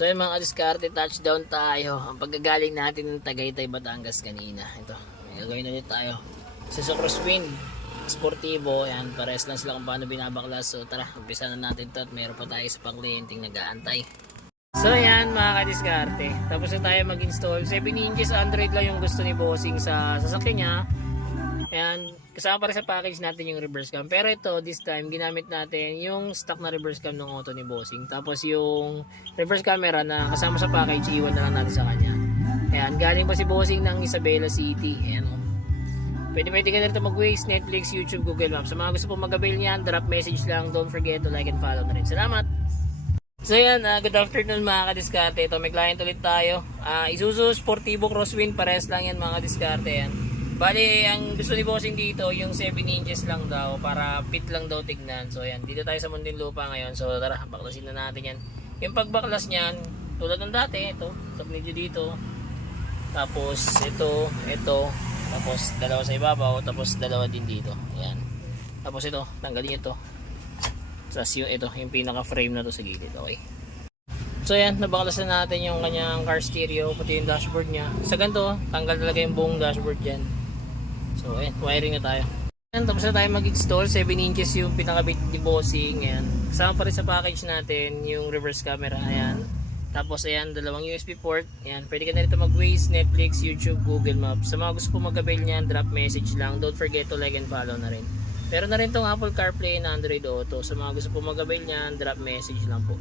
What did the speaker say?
So yun mga kadiskarte, touchdown tayo. Ang paggagaling natin ng Tagaytay, Batangas kanina. Ito, may gagawin ulit tayo. Sa crosswind, sportivo, yan, pares lang sila kung paano binabaklas. So tara, umpisa na natin to at meron pa tayo sa pang-clienting nag-aantay. So yan mga kadiskarte, tapos na tayo mag-install. 7 inches Android lang yung gusto ni Bossing sa sasakyan niya. Ayan, kasama pa rin sa package natin yung reverse cam. Pero ito, this time, ginamit natin yung stock na reverse cam ng auto ni Bossing. Tapos yung reverse camera na kasama sa package, iwan na lang natin sa kanya. Ayan, galing pa si Bossing ng Isabela City. Ayan o. Pwede ka na rin mag-Waze, Netflix, YouTube, Google Maps. Sa mga gusto pong mag-avail niyan, drop message lang. Don't forget to like and follow na rin. Salamat! So yan, good afternoon mga kadiskarte. Ito, may client ulit tayo. Isuzu Sportivo Crosswind, pares lang yan mga kadiskarte. Yan. Bali, ang gusto ni Bossing dito, yung 7 inches lang daw, para fit lang daw tignan. So yan, dito tayo sa Muntinlupa ngayon. So tara, baklasin na natin yan. Yung pagbaklas niyan, tulad ng dati, ito, top medyo dito. Tapos ito, tapos dalawa sa ibabaw, tapos dalawa din dito. Yan. Tapos ito, tanggalin ito. Tapos yung ito, yung pinaka frame na to sa gilid, okay. So yan, nabaklas na natin yung kanyang car stereo, pati yung dashboard niya. Sa ganito, tanggal talaga yung buong dashboard dyan. So ayan, wiring na tayo. Ayan, tapos na tayo mag-install. 7 inches yung pinakabit ni Bossing. Ayan. Kasama pa rin sa package natin yung reverse camera. Ayan. Tapos ayan, dalawang USB port. Ayan, pwede ka na rito mag-Waze, Netflix, YouTube, Google Maps. Sa mga gusto po mag-avail niyan, drop message lang. Don't forget to like and follow na rin. Meron na rin tong Apple CarPlay and Android Auto. Sa mga gusto po mag-avail niyan, drop message lang po.